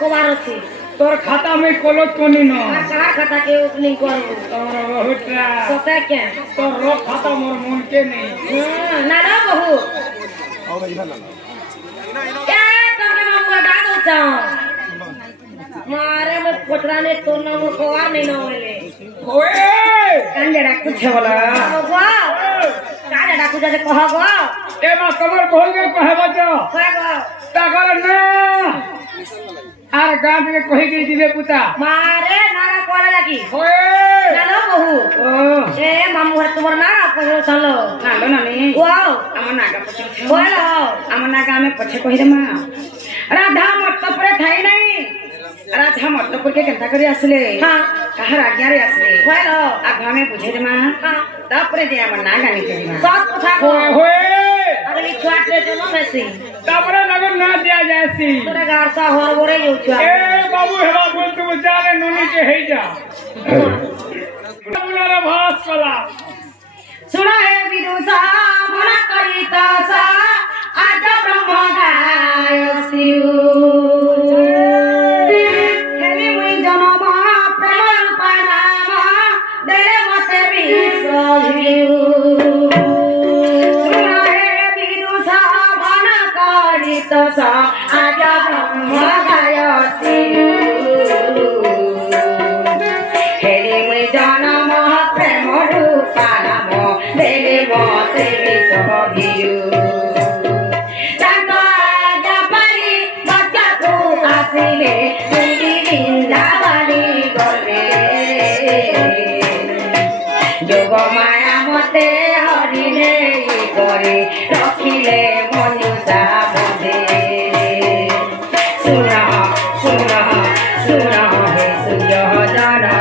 कबार अछि तोर खाता में कॉलेज कोनी न कार खाता के ओपनिंग करू तोरा बहुतरा सते के तोर रो खाता मोर मन के नहीं ना ना बहु क्या तोके मामुआ डाल दो मारे में पोटरा ने तो ना मोर कबार नहीं न होले ओए कांजड़ा कुछ बोला वाह कांजड़ा कुछ जे कह गो ए मा कबर खोल के कहबा जो कह गो तागर ना आर गांव में कहि के दिबे पुता मारे नारा कोला लागी ओए चलो बहु ओ ए मामू हर तुमर ना पछो चलो नालो नानी वाओ हमर नागा पछे बोलो हमर नागा में पछे कहि रे मा राधा मत परे थाई नहीं राधा मत पर के केनता करी आसले हां कहार आज्ञा रे आसले बोलो आगा में बुझे रे मा हां तापरे जे हमर नागा नहीं करी मा सब कथा को ओए होए अगली छुआट ले चलो मेसी तापरे नगर ना दिया जायसी तोरे घर सा होर बोरे जो छुआ ए बाबू हेबा बोल तू जाने नोनी के हे जा बुलारे भास कला सुना है विदुषा मना करी तसा आज ब्रह्म गाय शिव हेली मुई जन्म प्रेम रूप नाम देले मते विश्वभियु सुना है विदुषा मना करी तसा आज ब्रह्म गाय शिव हेली मुई जन्म प्रेम रूप नाम देले मते विश्वभियु जोग माया मते हरिले करे रखिले मनुष्य बधे सुना सुना सुना हे सूर्य जाना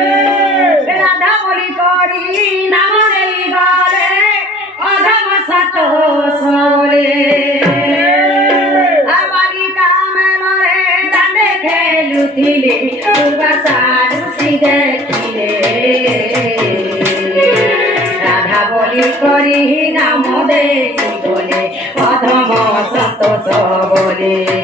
राधा बोली करी नाम रे गले अधम सतो सोले आवाली कामल रे दांडे खेलुथिले दुर्वासारुसी देखिले राधा बोली करी नाम देखि बोले अधम सतो बोले